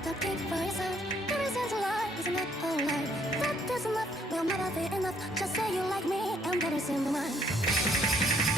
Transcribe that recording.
don't talk it for yourself. There isn't a lie, isn't it a lie? That isn't enough, will never be enough. Just say you like me and that is in the mind.